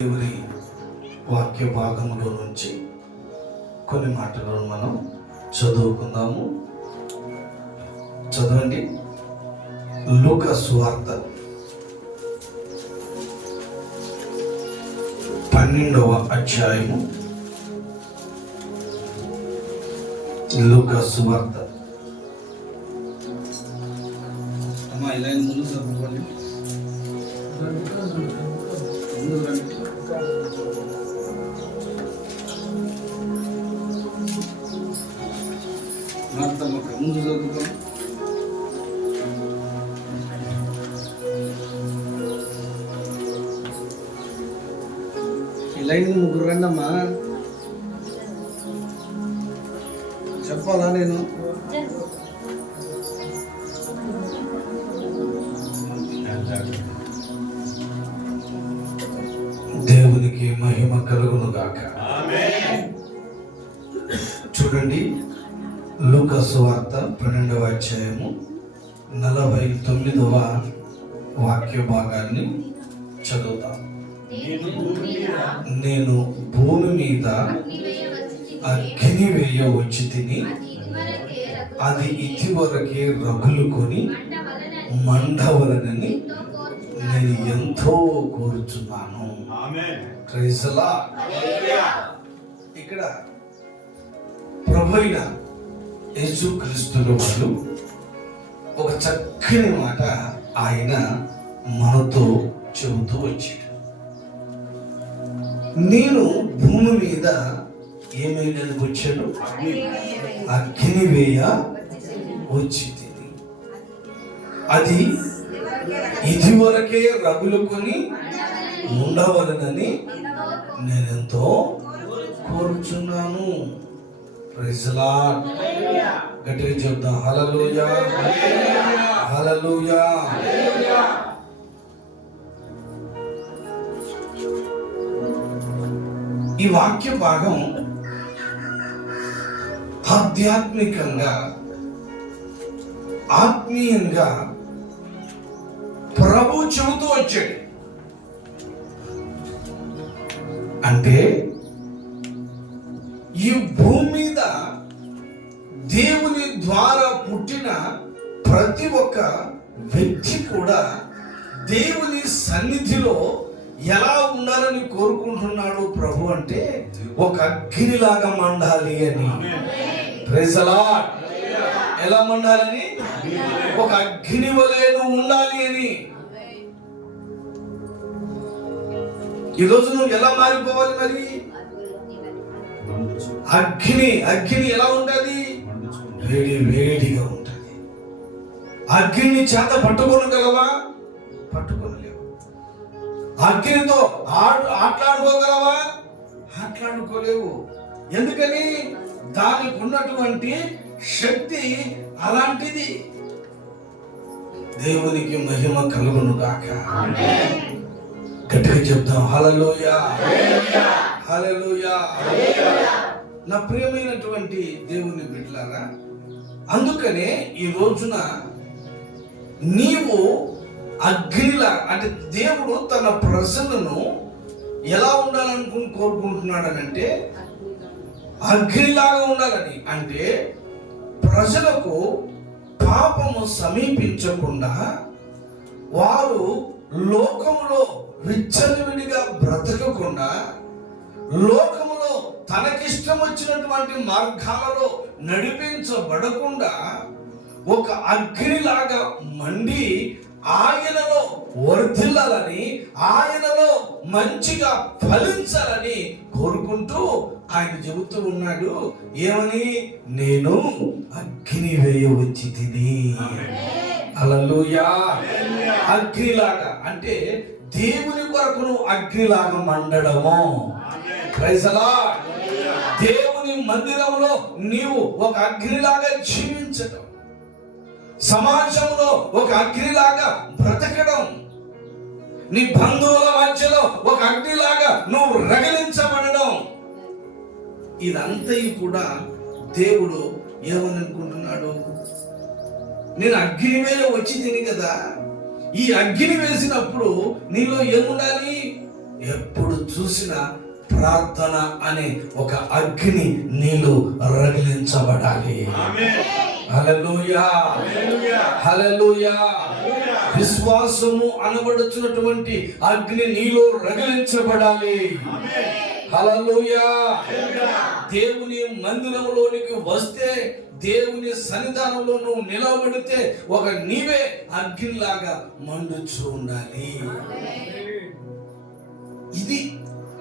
దేవుని వాక్య భాగంలో నుంచి కొన్ని మాటలను మనం చదువుకుందాము. చదవండి. లూకా సువార్త 12వ అధ్యాయము. లూకా సువార్త ఇలా ముందు చదువుకోండి. ముందు చదువుతాం. ఇలా ముగ్గురు రండి అమ్మా. చెప్పాలా నేను? దేవునికి మహిమ కలుగును గాక. చూడండి, లూకా సువార్త 12వ అధ్యాయము 49వ వాక్య భాగాన్ని చదువుతాం. నేను భూమి మీద అగ్ని వేయ వచ్చి తిని అది ఇదివరకే రగులుకొని మండవలనని నేను ఎంతో కోరుచున్నాను. ఇక్కడ ప్రభువైన యేసుక్రీస్తుల వాళ్ళు ఒక చక్కని మాట ఆయన మనతో చెబుతూ వచ్చాడు. నేను భూమి మీద ఏమైనా వచ్చాడు? అగ్ని వేయ వచ్చి తిని అది ఇదివరకే రగులుకొని ఉండవలనని నేనెంతో కోరుచున్నాను. Praise Lord. గట్టిగా చెప్దాం. హల్లెలూయా, హల్లెలూయా. ఈ వాక్య భాగం ఆధ్యాత్మికంగా, ఆత్మీయంగా ప్రభు చెబుతూ వచ్చాడు. అంటే ఈ భూమి మీద దేవుని ద్వారా పుట్టిన ప్రతి ఒక్క వ్యక్తి కూడా దేవుని సన్నిధిలో ఎలా ఉండాలని కోరుకుంటున్నాడు ప్రభు అంటే ఒక అగ్నిలాగా మండాలి అని. Praise Lord. ఎలా మండాలని? ఒక అగ్ని వలె నువ్వు ఉండాలి అని. ఈరోజు నువ్వు ఎలా మారిపోవాలి? మరి అగ్ని ఎలా ఉంటుంది? వేడిగా ఉంటుంది. అగ్నిని చేత పట్టుకోగలవా? పట్టుకోలేవు. అగ్నితో ఆటలాడుకోగలవా? ఆటలాడుకోలేవు. ఎందుకని? దానికి ఉన్నటువంటి శక్తి అలాంటిది. దేవునికి మహిమ కలుగును గాక. గట్టిగా చెప్తాం. హల్లెలూయా, హల్లెలూయా. నా ప్రియమైనటువంటి దేవుని బిడ్డలారా, అందుకనే ఈ రోజున నీవు అగ్నిలా, అంటే దేవుడు తన ప్రజలను ఎలా ఉండాలని కోరుకుంటున్నాడనంటే అగ్నిలాగా ఉండాలని. అంటే ప్రజలకు పాపము సమీపించకుండా వారు లోకములో విచ్చలవిడిగా బ్రతకకుండా, లోకములో తనకిష్టం వచ్చినటువంటి మార్గాలలో నడిపించబడకుండా ఒక అగ్నిలాగా మండి ఆయనలో వర్ధిల్లాలని, ఆయనలో మంచిగా ఫలించాలని కోరుకుంటూ ఆయన చెబుతూ ఉన్నాడు. ఏమని? నేను అగ్ని వేయ వచ్చి తిని. హల్లెలూయా. అగ్నిలాగా అంటే దేవుని కొరకు నువ్వు అగ్నిలాగా మండడము. Praise lord. దేవుని మందిరంలో నీవు ఒక అగ్నిలాగా జీవించడం, సమాజంలో ఒక అగ్నిలాగా బ్రతకడం, నీ బంధువుల మధ్యలో ఒక అగ్నిలాగా నువ్వు రగిలించబడడం, ఇదంతా కూడా దేవుడు ఏమని అనుకుంటున్నాడు? నేను అగ్ని మీద వచ్చి తిని కదా, ఈ అగ్ని వేసినప్పుడు నీలో ఏముండాలి? ఎప్పుడు చూసినా ప్రార్థన అనే ఒక అగ్ని నీలో రగిలించబడాలి. హల్లెలూయా, హల్లెలూయా. విశ్వాసము అనబడుచున్నటువంటి అగ్ని నీలో రగిలించబడాలి. హల్లెలూయా. దేవుని మందిరంలోనికి వస్తే, దేవుని సన్నిధానంలో నువ్వు నిలబడితే ఒక నీవే అగ్నిలాగా మండుచూ ఉండాలి. ఇది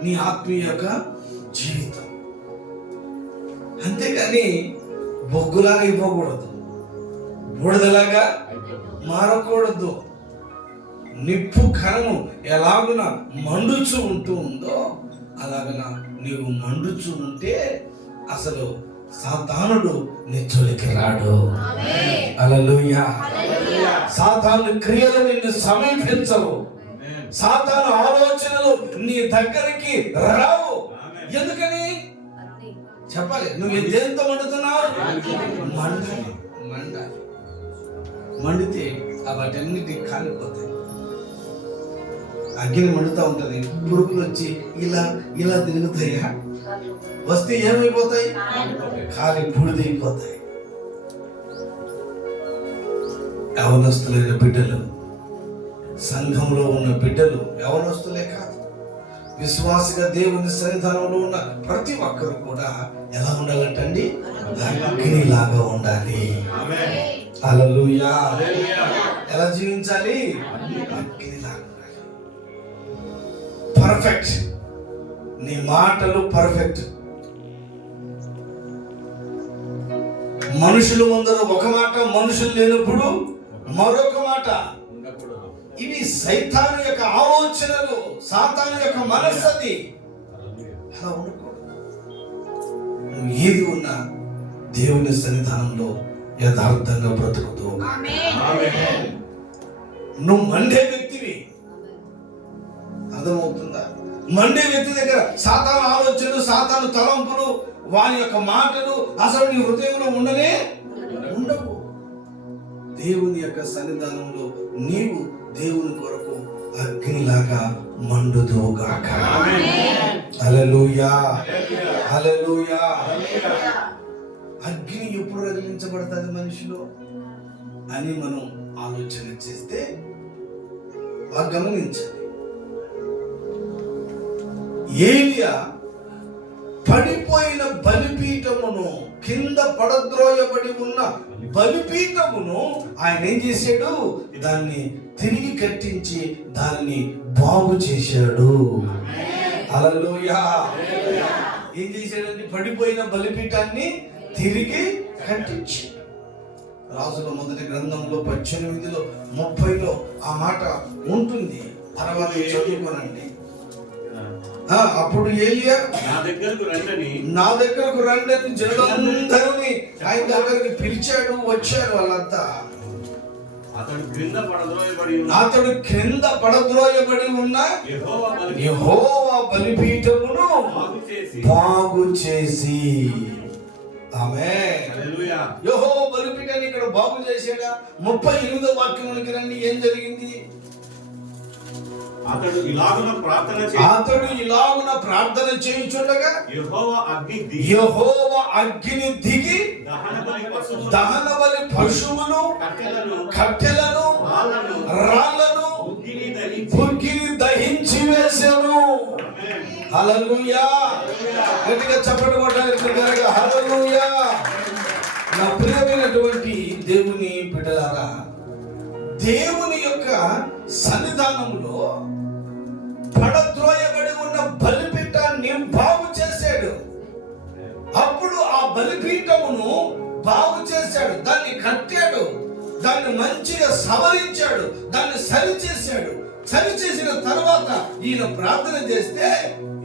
నీ ఆత్మీయ యొక్క జీవితం. అంతేగాని బొగ్గులాగా అయిపోకూడదు, బూడిదలాగా మారకూడదు. నిప్పు కణము ఎలాగున మండుచు ఉంటూ ఉందో అలాగన నీవు మండుచు ఉంటే అసలు సాతానుడు నీ జోలికి రాడు. హల్లెలూయా. సాతాను క్రియలు నిన్ను సమీపించవు, సాతాను ఆలోచనలు నీ దగ్గరికి రావు. ఎందుకని చెప్పాలి? నువ్వు దేంతో మండుతున్నావు? మండాలి. మండితే వాటన్నిటి కాలిపోతాయి. అగ్ని మండుతూ ఉంటది, పురుగులు వచ్చి ఇలా ఇలా తిరుగుతాయా, వస్తే ఏమైపోతాయి? కాలి బూడిదైపోతాయి. యవనస్తులైన బిడ్డలు, సంఘంలో ఉన్న బిడ్డలు, యవనస్తులే కాదు, విశ్వాసిగా దేవుని సన్నిధానంలో ఉన్న ప్రతి ఒక్కరు కూడా ఎలా ఉండాలంటండి? అగ్నిలాగా ఉండాలి. హల్లెలూయా. ఎలా జీవించాలి? అగ్నిలాగా ఉండాలి. పర్ఫెక్ట్. నీ మాటలు పర్ఫెక్ట్. మనుషుల ముందర ఒక మాట, మనుషులు లేనప్పుడు మరొక మాట. ఇవి సైతాను యొక్క ఆలోచనలు, సాతాను యొక్క మనస్సది. అలా ఉండకూడదు. నువ్వు ఏది ఉన్నా దేవుని సన్నిధానంలో యథార్థంగా బ్రతుకుతూ, నువ్వు మండే వ్యక్తివి. అర్థమవుతుందా? మండే వ్యక్తి దగ్గర సాతాను ఆలోచనలు, సాతాను తలంపులు, వారి యొక్క మాటలు అసలు నీ హృదయంలో ఉండవు. దేవుని యొక్క సన్నిధానంలో నీవు దేవుని కొరకు అగ్నిలాగా మండుదువుగాక. హల్లెలూయా, హల్లెలూయా. అగ్ని ఎప్పుడు రగిలించబడుతుంది మనిషిలో అని మనం ఆలోచన చేస్తే గమనించాలి. ఏలియా పడిపోయిన బలిపీఠమును, కింద పడద్రోయబడి ఉన్న బలిపీఠమును ఆయన ఏం చేశాడు? దాన్ని తిరిగి కట్టించి దాన్ని బాగు చేశాడు. హల్లెలూయా. ఏం చేశాడండి? పడిపోయిన బలిపీఠాన్ని తిరిగి కట్టించి. రాజుల మొదటి గ్రంథంలో 18:30 ఆ మాట ఉంటుంది. తర్వాత చదువుకోనండి. అప్పుడు ఏలియా నా దగ్గరకు రండి జనులందరినీ ఆయన దగ్గరికి పిలిచాడు. వచ్చారు వాళ్ళంతా. అతడు క్రింద పడద్రోయబడి ఉన్న యెహోవా బలిపీఠమును బాగు చేసి. ఆమేన్. యెహోవా బలిపీఠాన్ని ఇక్కడ బాగు చేశాడా? 38వ వాక్యంలోకి రండి. ఏం జరిగింది? అతడు ఇలాగున ప్రార్థన చేయుచుండగా యెహోవా అగ్ని దిగి దహన బలి పశువులు, కట్టెలను, రాళ్లను బుగ్గిని దహించి వేశాను. హల్లెలూయా. గట్టిగా చప్పట్లు కొట్టాలి. హల్లెలూయా. నా ప్రియమైనటువంటి దేవుని బిడ్డలారా, దేవుని యొక్క సన్నిధానంలో పడద్రోయబడి ఉన్న బలిపీఠాన్ని బాగు చేశాడు. అప్పుడు ఆ బలిపీఠమును బాగు చేశాడు, దాన్ని కట్టాడు, దాన్ని మంచిగా సవరించాడు, దాన్ని సరిచేశాడు. సరిచేసిన తర్వాత ఈయన ప్రార్థన చేస్తే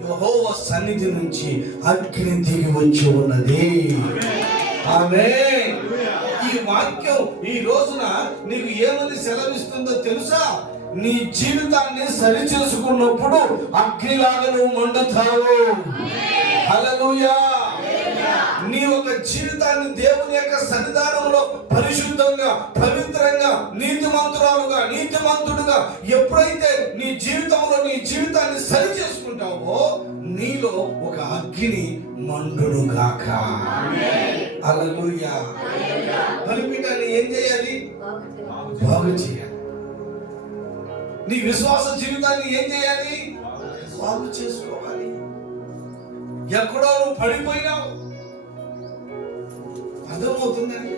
యెహోవా సన్నిధి నుంచి అగ్ని దిగి వచ్చి ఉన్నది. ఆమేన్. ఈ వాక్యం ఈ రోజున నీకు ఏమని సెలవిస్తుందో తెలుసా? నీ జీవితాన్ని సరి చేసుకున్నప్పుడు అగ్నిలాగా నువ్వు మండుతావు. హల్లెలూయా. నీ యొక్క జీవితాన్ని దేవుని యొక్క సన్నిధానంలో పరిశుద్ధంగా, పవిత్రంగా, నీతిమంతుడుగా ఎప్పుడైతే నీ జీవితంలో నీ జీవితాన్ని సరి చేసుకుంటావో నీలో ఒక అగ్ని మండును గాక. హల్లెలూయా. బలిపీఠాన్ని ఏం చేయాలి? బాగు చేయాలి. నీ విశ్వాస జీవితాన్ని ఏం చేయాలి? బాగు చేసుకోవాలి. ఎక్కడో నువ్వు పడిపోయినావు, అర్థమవుతుందని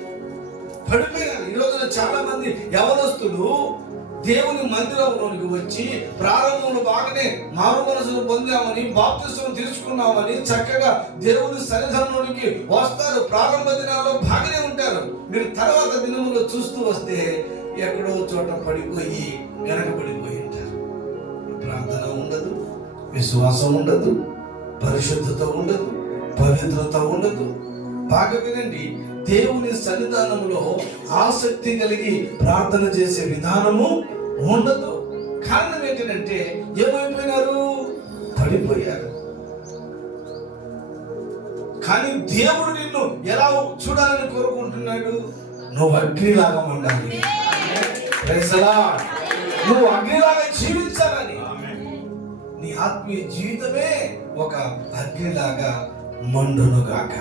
పడిపోయినారు. ఈ రోజున చాలా మంది యవనస్తులు దేవుని మందిరంలోనికి వచ్చి ప్రారంభంలో బాగానే మారు మనసును పొందామని, బాప్తిస్మం తీసుకున్నామని చక్కగా దేవుని సన్నిధానంలోనికి వస్తారు. ప్రారంభ దినాల్లో బాగానే ఉంటారు. మీరు తర్వాత దినములో చూస్తూ వస్తే ఎక్కడో చోట పడిపోయి వెనకబడిపోయి ఉంటారు. ప్రార్థన ఉండదు, విశ్వాసం ఉండదు, పరిశుద్ధత ఉండదు, పవిత్రత ఉండదు. బాగా వినండి, దేవుని సన్నిధానంలో ఆసక్తి కలిగి ప్రార్థన చేసే విధానము ఉండదు. కారణం ఏంటంటే ఏమైపోయినారు? పడిపోయారు. కానీ దేవుడు నిన్ను ఎలా చూడాలని కోరుకుంటున్నాడు? నువ్వు అగ్నిలాగా ఉండాలి. నువ్వు అగ్నిలాగా జీవించాలని. నీ ఆత్మీయ జీవితమే ఒక అగ్నిలాగా మండునుగాక.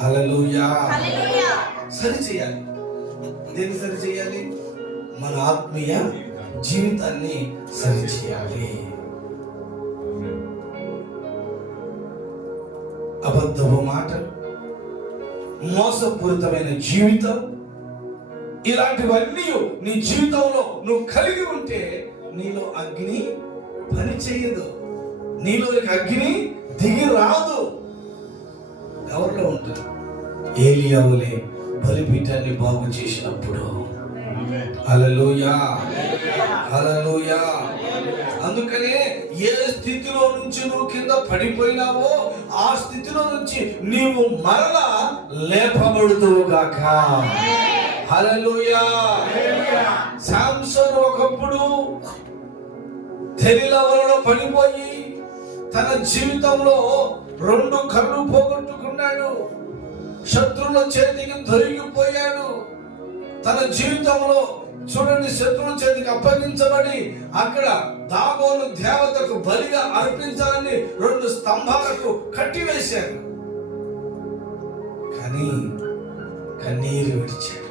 హల్లెలూయా. సరి చేయాలి. దేన్ని సరి చేయాలి? మన ఆత్మీయ జీవితాన్ని సరి చేయాలి. అబద్ధపు మాటలు, మోసపూరితమైన జీవితం, ఇలాంటివన్నీ నీ జీవితంలో నువ్వు కలిగి ఉంటే నీలో అగ్ని పని చేయదు. నీలో అగ్ని దిగి రాదు. ఎవరిలో ఉంటుంది? ఏలియావులే బలిపీఠాన్ని బాగు చేసినప్పుడు. హల్లెలూయా, హల్లెలూయా. అందుకనే ఏ స్థితిలో నుంచి నువ్వు కింద పడిపోయినావో ఆ స్థితిలో నుంచి నీవు మరలా లేపబడుదువుగాక. హల్లెలూయా. శాంసన్ ఒకప్పుడు దెలీలా వలలో పడిపోయి తన జీవితంలో 2 కళ్ళు పోగొట్టుకున్నాడు. శత్రువుల చేతికి దొరికిపోయాడు. తన జీవితంలో చూడండి, శత్రువుల చేతికి అప్పగించబడి అక్కడ దాగోను దేవతకు బలిగా అర్పించాలని 2 స్తంభాలకు కట్టివేశాడు. కానీ కన్నీరు విడిచాడు,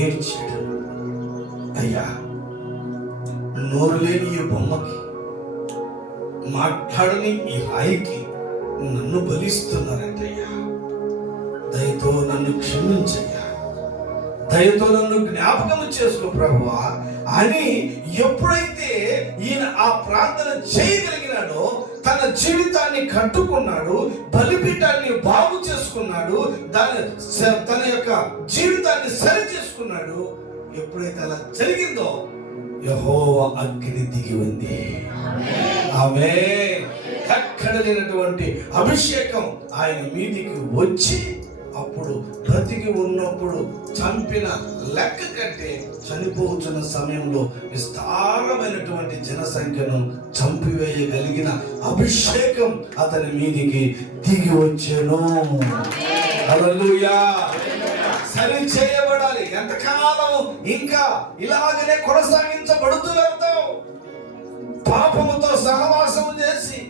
ఏడ్చాడు. అయ్యా, నోరు లేని ఈ బొమ్మకి, మాట్లాడని ఈ రాయికి నన్ను బలిస్తున్నారంటయ్యా. దయతో నన్ను క్షమించయ్యా, దయతో నన్ను జ్ఞాపకం చేసుకో ప్రభువా అని ఎప్పుడైతే ఈయన ఆ ప్రార్థన చేయగలిగినాడో తన జీవితాన్ని కట్టుకున్నాడు, బలిపీఠాన్ని బాగు చేసుకున్నాడు, తన యొక్క జీవితాన్ని సరి చేసుకున్నాడు. ఎప్పుడైతే అలా జరిగిందో యెహోవా అగ్ని దిగి ఉంది. ఆమేన్. ఎక్కడ లేనటువంటి అభిషేకం ఆయన మీదికి వచ్చి అప్పుడు బ్రతికి ఉన్నప్పుడు చంపిన లెక్క కంటే చనిపోతున్న సమయంలో విస్తారమైనటువంటి జనసంఖ్యను చంపివేయగలిగిన అభిషేకం అతని మీదికి దిగి వచ్చెను. హల్లెలూయా. సరి చేయబడాలి. ఎంతకాలం ఇంకా ఇలాగనే కొనసాగించబడుతూ వెళ్తావు? పాపముతో సహవాసం చేసి,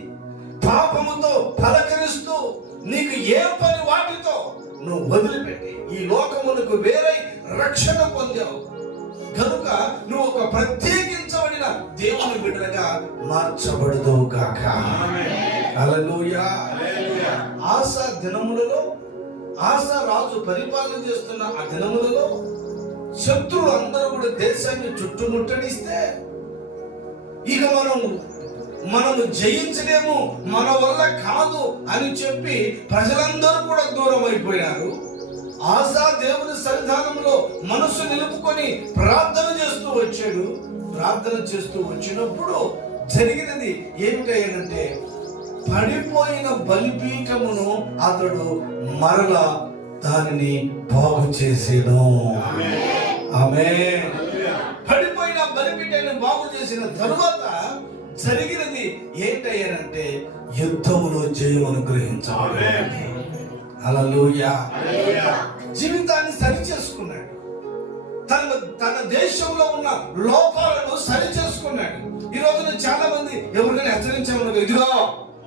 పాపముతో పలకరిస్తూ, నీకు ఏ పని వాటితో నువ్వు వదిలిపెట్టి ఈ లోకమునకు వేరే రక్షణ పొందావు కనుక నువ్వు ఒక ప్రత్యేకించబడిన దేవుని బిడ్డగా మార్చబడుదువు గాక. హల్లెలూయా. ఆసా దినములలో, ఆసా రాజు పరిపాలన చేస్తున్న ఆ దినములలో శత్రువులు అందరూ కూడా దేశాన్ని చుట్టుముట్టడిస్తే ఇక మనము జయించలేము, మన వల్ల కాదు అని చెప్పి ప్రజలందరూ కూడా దూరం అయిపోయారు. ఆసా దేవుని సన్నిధానంలో మనసు నిలుపుకొని ప్రార్థన చేస్తూ వచ్చాడు. ప్రార్థన చేస్తూ వచ్చినప్పుడు జరిగినది ఏమిటంటే పడిపోయిన బలిపీఠమును అతడు మరలా దానిని బాగు చేసేను. ఆమేన్. పడిపోయిన బలిపీఠాన్ని బాగు చేసిన తరువాత జరిగినది ఏంటయ్యానంటే యుద్ధములో జయం అనుగ్రహించాలి. హల్లెలూయా. జీవితాన్ని సరి చేసుకున్నాడు. తన దేశంలో ఉన్న లోపాలను సరి చేసుకున్నాడు. ఈ రోజున చాలా మంది ఎవరికైనా హెచ్చరించామనుకో, ఇదిగో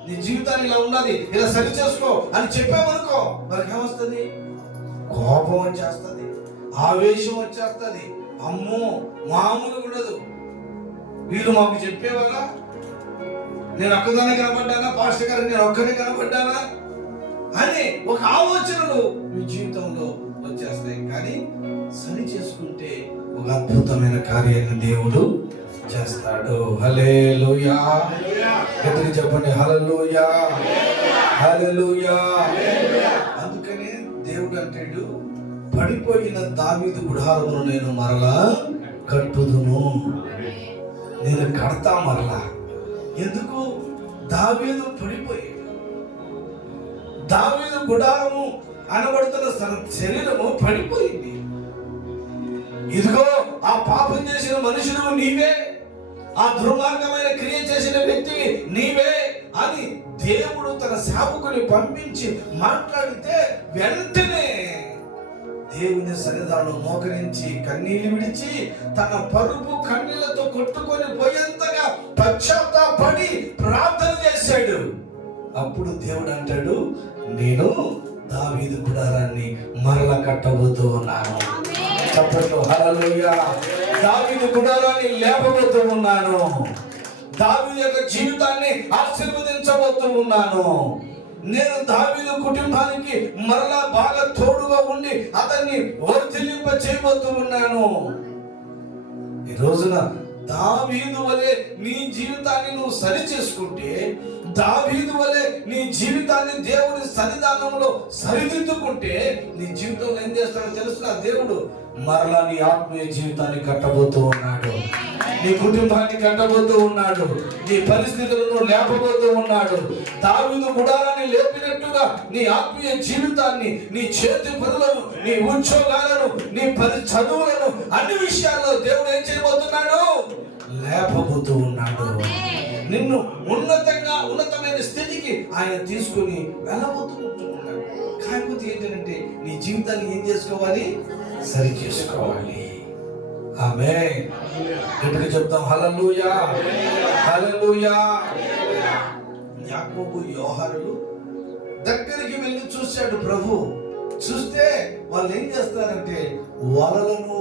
నీ జీవితాన్ని ఇలా ఉన్నది, ఇలా సరి చేసుకో అని చెప్పామనుకో, మనకి ఏమొస్తుంది? కోపం వచ్చేస్తుంది, ఆవేశం వచ్చేస్తుంది. అమ్మో మామూలు ఉండదు. వీళ్ళు మాకు చెప్పేవాళ్ళ, నేను ఒక్కదాన్ని కనపడ్డానా, పాస్టర్ గారు నేను ఒక్కనే కనపడ్డానా అని ఒక ఆలోచనలు మీ జీవితంలో వచ్చేస్తాయి. కానీ సరి చేసుకుంటే ఒక అద్భుతమైన కార్యాన్ని దేవుడు చేస్తాడు. హల్లెలూయా. గట్టిగా చెప్పండి, హల్లెలూయా, హల్లెలూయా. అందుకనే దేవుడు అంటాడు, పడిపోయిన దావీదు గుడారమును నేను మరలా కట్టుదును. నేను కడతా మరలా. ఎందుకు? దావీదు పడిపోయాడు. దావీదు గుడారము అనబడుతున్న శరీరము పడిపోయింది. ఇదిగో ఆ పాపం చేసిన మనుషులు నీవే, ఆ దుర్మార్గమైన క్రియ చేసిన వ్యక్తి నీవే అని దేవుడు తన సేవకుని పంపించి మాట్లాడితే వెంటనే దేవుని సన్నిధానం మోకరించి కన్నీళ్లు విడిచి తన పరుపు కన్నీళ్లతో కొట్టుకొని పోయేంతగా పశ్చాత్తాపడి ప్రార్థన చేశాడు. అప్పుడు దేవుడు అంటాడు, నేను దావీదు గుడారాన్ని మరల కట్టబోతూ ఉన్నాను. చప్పట్లు, హల్లెలూయా. దావీదు గుడారాన్ని లేపబోతూ ఉన్నాను. దావీదు యొక్క జీవితాన్ని ఆశీర్వదించబోతూ ఉన్నాను. నేను దావీదు కుటుంబానికి మరలా బాగా తోడుగా ఉండి అతన్ని వర్ధిల్లింప చేయబోతూ ఉన్నాను. ఈ రోజున దావీదు వలె నీ జీవితాన్ని నువ్వు సరి చేసుకుంటే, దావీదు వలె నీ జీవితాన్ని దేవుని సన్నిధానంలో సరిదిద్దుకుంటే నీ జీవితంలో ఏం చేస్తాడో తెలుసునా? దేవుడు మరలా నీ ఆత్మీయ జీవితాన్ని కట్టబోతూ ఉన్నాడు, నీ కుటుంబాన్ని కట్టబోతూ ఉన్నాడు, నీ పరిస్థితులను లేపబోతూ ఉన్నాడు. దావీదు గుడారాన్ని లేపినట్టుగా నీ ఆత్మీయ జీవితాన్ని, నీ చేతి పనులను, నీ ఉద్యోగాలను, నీ చదువులను, అన్ని విషయాల్లో దేవుడు ఏం చేయబోతున్నాడు? లేపబోతూ ఉన్నాడు. నిన్ను ఉన్నతమైన స్థితికి ఆయన తీసుకుని వెళ్ళబోతూ ఉన్నాడు. కాకపోతే ఏంటంటే నీ జీవితాన్ని ఏం చేసుకోవాలి? సరి చేసుకోవాలి. ఆమేన్. గట్టిగా చెప్తాం, హల్లెలూయా, హల్లెలూయా. యాకోబు యోహానులు దగ్గరికి వెళ్ళి చూశాడు ప్రభు. చూస్తే వాళ్ళు ఏం చేస్తారంటే వలలను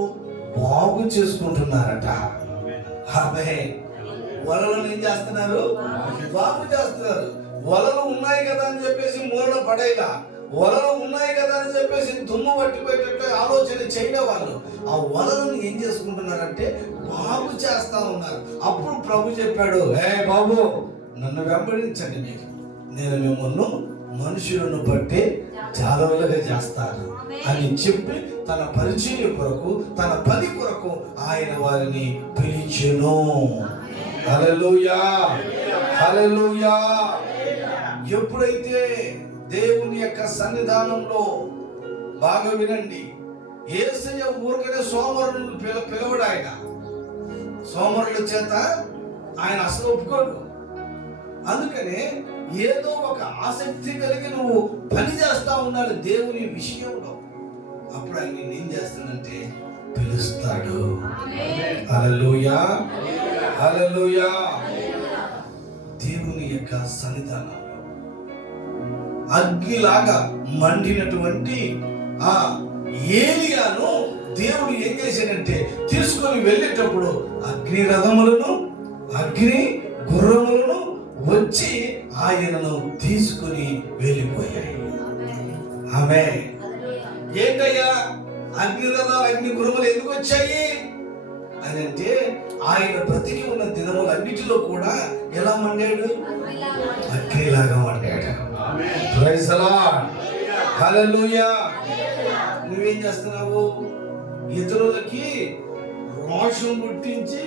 బాగు చేసుకుంటున్నారట. ఆమేన్. వలలను ఏం చేస్తున్నారు? బాగు చేస్తున్నారు. వలలు ఉన్నాయి కదా అని చెప్పేసి మూలలో పడేలా, వలలు ఉన్నాయి కదా అని చెప్పేసి దుమ్ము పట్టిపోయేటట్టు ఆలోచన చేయడం వాళ్ళు. ఆ వలలను ఏం చేసుకుంటున్నారంటే బాగు చేస్తా ఉన్నారు. అప్పుడు ప్రభు చెప్పాడు, బాబు నన్ను వెంబడించండి, నేను మిమ్మల్ని మనుషులను బట్టి జాలరులుగా చేస్తాను అని చెప్పి తన పరిచయం కొరకు, తన పని కొరకు ఆయన వారిని పిలిచెను. హల్లెలూయా, హల్లెలూయా. ఎప్పుడైతే దేవుని యొక్క సన్నిధానంలో, బాగా వినండి, యేసయ్య ఊరికనే సోమరులను పిలవడు. ఆయన సోమరుల చేత ఆయన అసలు ఒప్పుకోడు. అందుకనే ఏదో ఒక ఆసక్తి కలిగి నువ్వు పని చేస్తా ఉన్నాడు దేవుని విషయంలో. అప్పుడు ఆయన ఏం చేస్తాడంటే పిలుస్తాడు. హల్లెలూయా, హల్లెలూయా. దేవుని యొక్క సన్నిధానంలో అగ్నిలాగా మండినటువంటి ఆ ఏలియాను దేవుడు ఏం చేశాడంటే తీసుకొని వెళ్ళేటప్పుడు అగ్ని రథములను, అగ్ని గుర్రములను వచ్చి ఆయనను తీసుకుని వెళ్ళిపోయాయి. ఆమేన్. ఏంటయ్యా అగ్ని రథాలు, అగ్ని గుర్రములు ఎందుకు వచ్చాయి అని అంటే, ఆయన బ్రతికి ఉన్న దినములన్నిటిలో కూడా ఎలా మండాడు? అగ్నిలాగా మండాడు. ప్రైజ్ ది లార్డ్, హల్లెలూయా. నువ్వేం చేస్తున్నావు? ఇతరులకి రోషం పుట్టించి,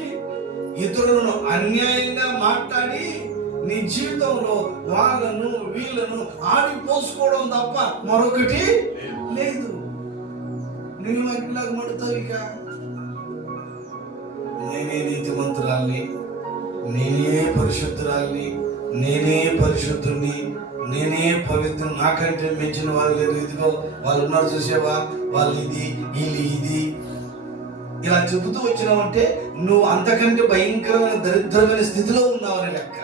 ఇతరులను అన్యాయంగా మాట్లాడి నీ జీవితంలో వాళ్ళను వీళ్ళను ఆడిపోసుకోవడం తప్ప మరొకటి లేదు. నువ్వు అగ్నిలాగా మండుతావు. ఇక నేనే నీతిమంతురాల్ని, నేనే పరిశుద్ధురాలిని, నేనే పరిశుద్ధుని, నేనే పవిత్రం, నాకంటే మించిన వాళ్ళు లేరు, ఇదిగో వాళ్ళు ఉన్నారు చూసేవా, వాళ్ళు ఇది, వీళ్ళు ఇది, ఇలా చెబుతూ వచ్చినావంటే నువ్వు అంతకంటే భయంకరమైన దరిద్రమైన స్థితిలో ఉన్నావని లెక్క.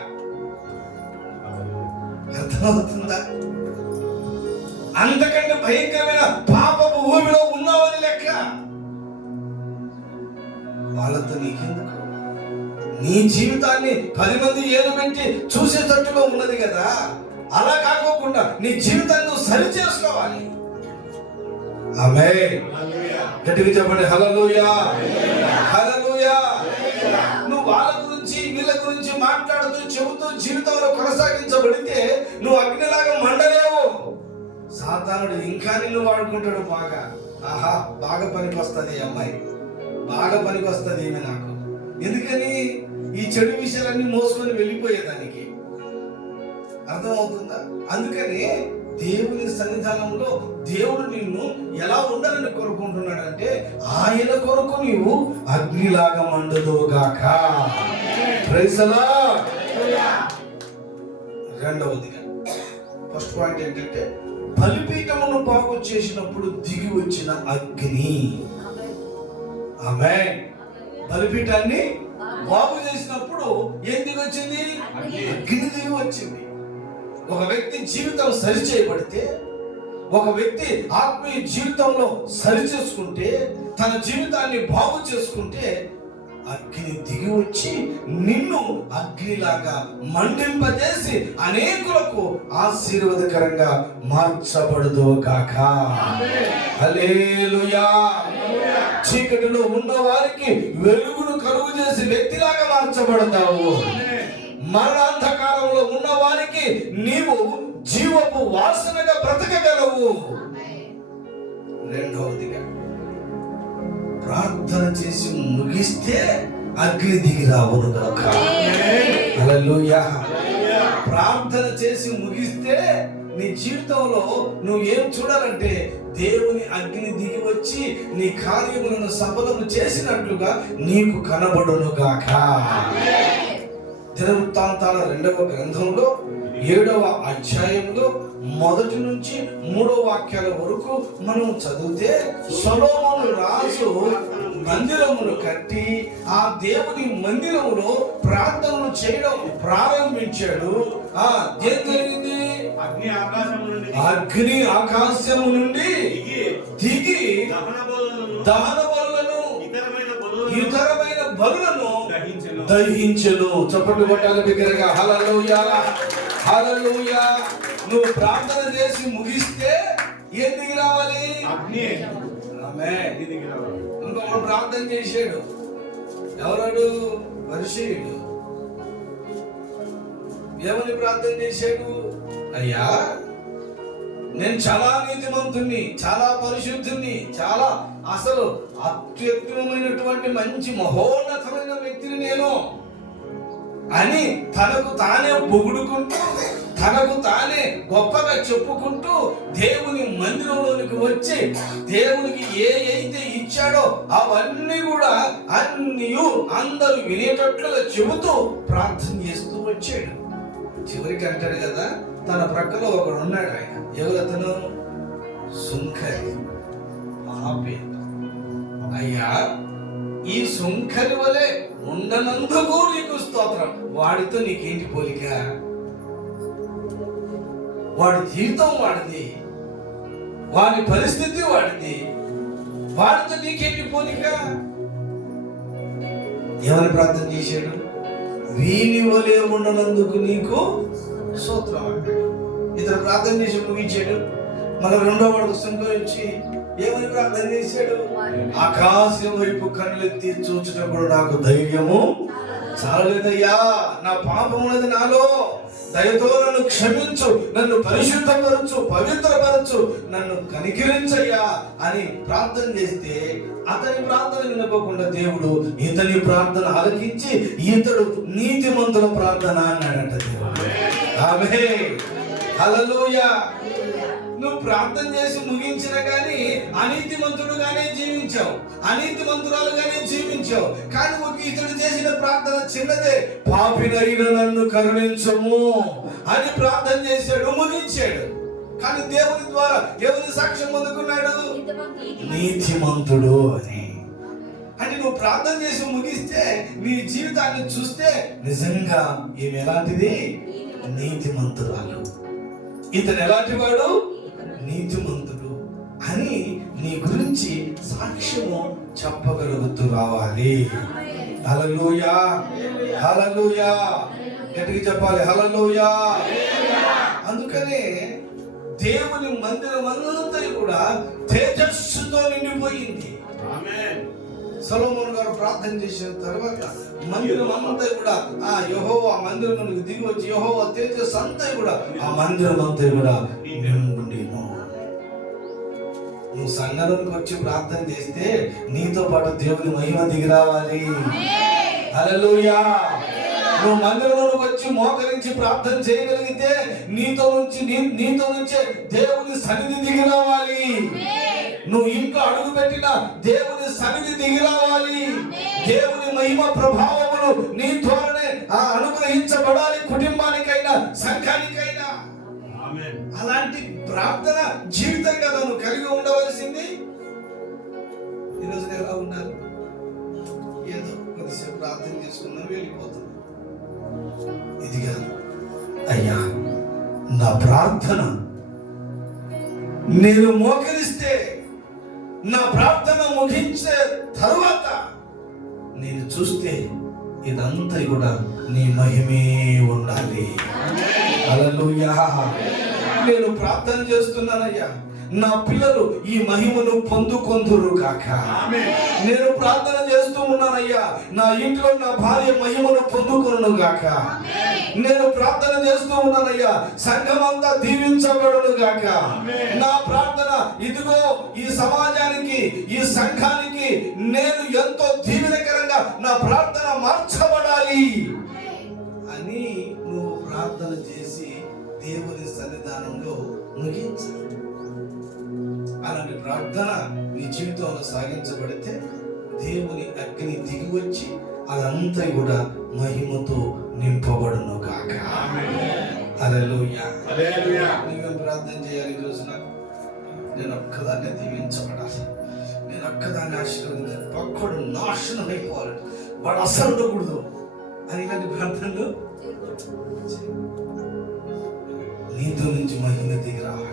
అర్థమవుతుందా? అంతకంటే భయంకరమైన పాపపు ఊబిలో ఉన్నావని లెక్క. వాళ్ళతో నీకెందుకు? నీ జీవితాన్ని 10 మంది ఏలు పెట్టి చూసేటట్టుగా ఉన్నది కదా. అలా కాకోకుండా నీ జీవితాన్ని నువ్వు సరి చేసుకోవాలి. ఆమేన్. గట్టిగా చెప్పండి హల్లెలూయా, హల్లెలూయా. నువ్వు వాళ్ళ గురించి వీళ్ళ గురించి మాట్లాడుతూ చెబుతూ జీవితంలో కొనసాగించబడితే నువ్వు అగ్నిలాగా మండలేవు. సాతానుడు ఇంకా నిన్ను వాడుకుంటాడు బాగా. ఆహా, బాగా పనికి వస్తుంది ఈ అమ్మాయి, బాగా పనికి వస్తుంది ఈమె నాకు. ఎందుకని? ఈ చెడు విషయాలన్నీ మోసుకొని వెళ్ళిపోయేదానికి. అర్థమవుతుందా? అందుకని దేవుని సన్నిధానంలో దేవుడు నిన్ను ఎలా ఉండాలని కోరుకుంటున్నాడంటే ఆయన కొరకు నీవు అగ్నిలాగా మండుదువుగాక. Praise the lord. రెండవదిగా ఫస్ట్ పాయింట్ ఏంటంటే బలిపీఠమును బాగు చేసినప్పుడు దిగి వచ్చిన అగ్ని. ఆమేన్. బలిపీఠాన్ని బాగు చేసినప్పుడు ఏం దిగి వచ్చింది? అగ్ని దిగి వచ్చింది. ఒక వ్యక్తి జీవితం సరి చేయబడితే, ఒక వ్యక్తి ఆత్మీయ జీవితంలో సరి చేసుకుంటే, తన జీవితాన్ని బాగు చేసుకుంటే అగ్ని దిగి వచ్చి నిన్ను అగ్నిలాగా మండింపజేసి అనేకులకు ఆశీర్వాదకరంగా మార్చబడుదుగాక. హల్లెలూయా. చీకటిలో ఉన్న వారికి వెలుగును కలుగు చేసి వ్యక్తిలాగా మార్చబడతావు. మరణాంధకారంలో ఉన్న వారికి నీవు జీవపు వాసనగా బ్రతకగలవు. రెండవదిగా ప్రార్థన చేసి ముగిస్తే అగ్ని దిగి రావును గాక. హల్లెలూయా. ప్రార్థన చేసి ముగిస్తే నీ జీవితంలో నువ్వు ఏం చూడాలంటే దేవుని అగ్ని దిగి వచ్చి నీ కార్యములను సఫలము చేసినట్లుగా నీకు కనబడును గాక. దినవృత్తాంతాల 2వ గ్రంథంలో 7వ అధ్యాయంలో 1 నుంచి 3 వాక్యాల వరకు మనం చదివితే సొలొమోను రాజు మందిరమును కట్టి ఆ దేవుని మందిరములో ప్రార్థనలు చేయడం ప్రారంభించాడు. ఏం జరిగింది? అగ్ని ఆకాశము నుండి దిగి దహన బలులను ఇతరమైన బలులను దహించెను. చప్పట్లు కొట్టాలి బిగ్గరగా. హల్లెలూయా, హల్లెలూయా. నువ్వు ప్రార్థన చేసి ముగిస్తే ఏం దిగి రావాలి? ఆమేన్. ఇంకొకడు ప్రార్థన చేశాడు. ఎవరాడు? పరిసయ్యుడు. ఏమని ప్రార్థన చేశాడు? అయ్యా, నేను చాలా నీతిమంతుణ్ణి, చాలా పరిశుద్ధుణ్ణి, చాలా అసలు అత్యుత్తమమైనటువంటి మంచి మహోన్నతమైన వ్యక్తిని నేను అని తనకు తానే పొగుడుకుంటూ, తనకు తానే గొప్పగా చెప్పుకుంటూ దేవుని మందిరంలోనికి వచ్చి దేవునికి అయితే ఇచ్చాడో అవన్నీ కూడా అన్నీ అందరూ వినేటట్లుగా చెబుతూ ప్రార్థన చేస్తూ వచ్చాడు. చివరికి అంటాడు కదా, తన ప్రక్కలో ఒకడు ఉన్నాడు. ఆయన ఎవరతను? సుంకరి. పాపి. అయ్యా, ఈ సుంకరి వలె ఉండనందుకు నీకు స్తోత్రం. వాడితో నీకేంటి పోలిక? వాడి జీవితం వాడిది, వాడి పరిస్థితి వాడిది, వాడితో నీకేంటి పోలిక? ఏమని ప్రార్థన చేశాడు? వీని వలె ఉండనందుకు నీకు స్తోత్రం అంటాడు. ఇతను ప్రార్థన చేసి ముగించాడు. మన 2వ వాడు సంకోరించి ఏమని ప్రార్థన చేశాడు? ఆకాశం వైపు కళ్ళెత్తి చూచుటప్పుడు నాకు ధైర్యము చాలలేదయ్యా, నా పాపం ఉన్నది నాలో, దయతో నన్ను క్షమించు, నన్ను పరిశుద్ధపరచు, పవిత్రపరచు, నన్ను కనికరించయ్యా అని ప్రార్థన చేస్తే అతని ప్రార్థన వినకోకుండా దేవుడు ఇతని ప్రార్థన ఆలకించి ఇతడు నీతిమంతుల ప్రార్థన అన్నాడంట దేవుడు. ఆమేన్. హల్లెలూయా. నువ్వు ప్రార్థన చేసి ముగించిన కానీ అనీతిమంతుడుగానే జీవించావు, అనీతిమంతురాలుగానే జీవించావు. కానీ ఒక ఇతడు చేసిన ప్రార్థన చిన్నదే, పాపినైన నన్ను కరుణించము అని ప్రార్థన చేశాడు, ముగించాడు. కానీ దేవుని ద్వారా ఎవరి సాక్ష్యం పొందుకున్నాడు? నీతిమంతుడు అని. అంటే నువ్వు ప్రార్థన చేసి ముగిస్తే నీ జీవితాన్ని చూస్తే నిజంగా ఈమె ఎలాంటిది? నీతిమంతురాలు. ఇతను ఎలాంటి వాడు? నీతిమంతుడు అని నీ గురించి సాక్ష్యము చెప్పగలుగుతూ రావాలి. హల్లెలూయా, హల్లెలూయా. గట్టిగా చెప్పాలి, హల్లెలూయా. అందుకనే దేవుని మందిరం అంతా కూడా తేజస్సుతో నిండిపోయింది. సొలొమోను గారు ప్రార్థన చేసిన తర్వాత మందిరం అంతా కూడా యెహోవా మందిరం దిగి వచ్చి యెహోవా తేజస్సు అంతా కూడా ఆ మందిరం అంతా కూడా నిండును. నువ్వు సంఘంలోకి వచ్చి ప్రార్థన చేస్తే నీతో పాటు దేవుని మహిమ దిగి రావాలి. హల్లెలూయా. నువ్వు మందిరంలోకి వచ్చి మోకరించి ప్రార్థన చేయగలిగితే నీతో నుంచే దేవుని సన్నిధి దిగి రావాలి. నువ్వు ఇంట్లో అడుగు పెట్టిన దేవుని సన్నిధి దిగి రావాలి. దేవుని మహిమ ప్రభావములు నీ ద్వారానే అనుగ్రహించబడాలి, కుటుంబానికైనా సంఘానికైనా. అలాంటి ప్రార్థన జీవితం కదా నువ్వు కలిగి ఉండవలసింది. ఈరోజు ఎలా ఉన్నారు? ఏదో కొద్దిసేపు ప్రార్థన చేసుకున్నాను, వెళ్ళిపోతాం. ఇది కాదు. అయ్యా, నా ప్రార్థన నేను మోకరిస్తే నా ప్రార్థన ముగించే తరువాత నేను చూస్తే ఇదంతా కూడా నీ మహిమే ఉండాలి. హల్లెలూయా. నేను ప్రార్థన చేస్తున్నానయ్యా, నా పిల్లలు ఈ మహిమను పొందుకొందురు కాక. నేను ప్రార్థన చేస్తూ ఉన్నానయ్యా, నా ఇంట్లో నా భార్య మహిమను పొందుకొను గాక. నేను ప్రార్థన చేస్తూ ఉన్నానయ్యా, సంఘం అంతా దీవించబడును గాక. నా ప్రార్థన ఇదిగో ఈ సమాజానికి, ఈ సంఘానికి నేను ఎంతో దీవెనకరంగా నా ప్రార్థన మార్చబడాలి అని నువ్వు ప్రార్థన చేసి దేవుని సన్నిధానంలో ముగించు. అలాంటి ప్రార్థన నీ జీవితంలో సాగించబడితే దేవుని అగ్ని దిగి వచ్చి అదంతా కూడా మహిమతో నింపబడును గాక. హల్లెలూయా. నువ్వేం ప్రార్థన చేయాలి ఈ రోజున? నేను ఒక్కదాన్ని దీవించబడాలి, నేను ఒక్కదాన్ని ఆశీర్వదించాలి, పక్కడు నాశనం అయిపోవాలి, వాడు అసలు ఉండకూడదు అని ఇలాంటి ప్రార్థనలు నీతో నుంచి మహిమ దిగి రావాలి.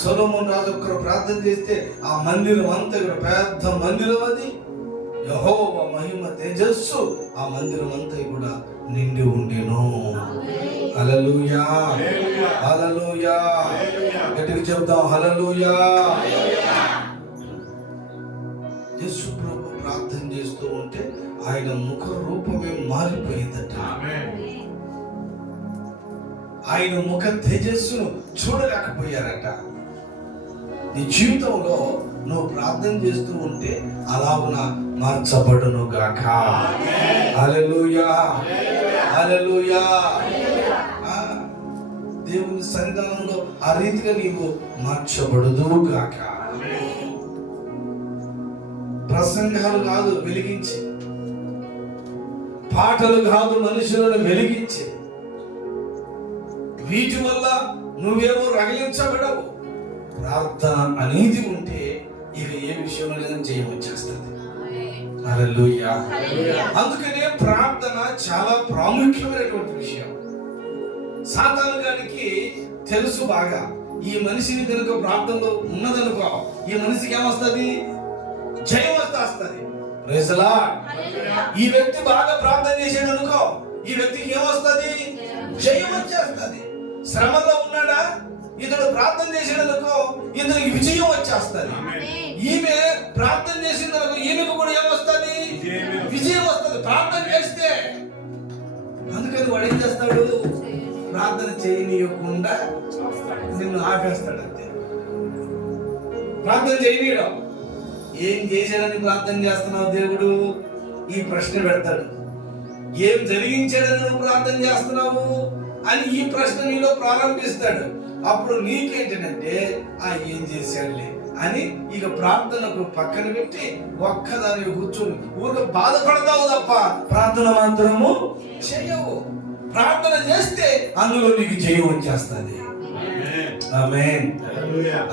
సొలొమోను రాజు ఒక్కరు ప్రార్థన చేస్తే ఆ మందిరం అంతా కూడా పెద్ద మందిరం, అది యెహోవా మహిమ తేజస్సు ఆ మందిరం అంతా కూడా నిండి ఉండెను. హల్లెలూయా, హల్లెలూయా. గట్టిగా చెప్తాం, హల్లెలూయా. యేసు ప్రభు ప్రార్థన చేస్తూ ఉంటే ఆయన ముఖ రూపమే మారిపోయిందట. ఆయన ముఖ తేజస్సును చూడలేకపోయారట. నీ జీవితంలో నువ్వు ప్రార్థన చేస్తూ ఉంటే అలాగున మార్చబడును గాక. హల్లెలూయా, హల్లెలూయా. దేవుని సన్నిధానంలో ఆ రీతిగా నీవు మార్చబడుదు గాక. ప్రసంగాలు కాదు వెలిగించి, పాటలు కాదు మనుషులను వెలిగించి, వీటి వల్ల నువ్వేమో రగిలించబడవు. ప్రార్థన అనేది ఉంటే ఇక ఏ విషయంలో చేయవచ్చేస్తుంది. హల్లెలూయా. అందుకనే ప్రార్థన చాలా ప్రాముఖ్యమైనటువంటి విషయం. సాతాను గారికి తెలుసు బాగా, ఈ మనిషిని కనుక ప్రార్థనలో ఉన్నదనుకో ఈ మనిషికి ఏమొస్తుంది? జయం వస్తుంది. Praise the Lord. ఈ వ్యక్తి బాగా ప్రార్థన చేసాడు అనుకో, ఈ వ్యక్తికి ఏమొస్తుంది? జయం వచ్చేస్తుంది. శ్రమలో ఉన్నాడా, ఇతడు ప్రార్థన చేసేందుకు ఇతనికి విజయం వచ్చేస్తుంది. ఈమె ప్రార్థన చేసేందుకు ఈమెకు కూడా ఏమొస్తుంది? విజయం వస్తుంది ప్రార్థన చేస్తే. అందుకని వాడు ఏం చేస్తాడు? ప్రార్థన చేయనీయకుండా నిన్ను ఆపేస్తాడు అంతే. ప్రార్థన చేయనీయడం. ఏం చేశాడని ప్రార్థన చేస్తున్నావు దేవుడు? ఈ ప్రశ్న పెడతాడు. ఏం జరిగించాడని నువ్వు ప్రార్థన చేస్తున్నావు? అని ఈ ప్రశ్న నీలో ప్రారంభిస్తాడు. అప్పుడు నీకేంటంటే ఏం చేశాడులే అని ఇక ప్రార్థనకు పక్కన పెట్టి ఒక్కదాని కూర్చొని ఊరికి బాధపడతావు తప్ప ప్రార్థన మాత్రము చేయవు. ప్రార్థన చేస్తే అందులో నీకు జయం వచ్చేస్తుంది. ఆమేన్.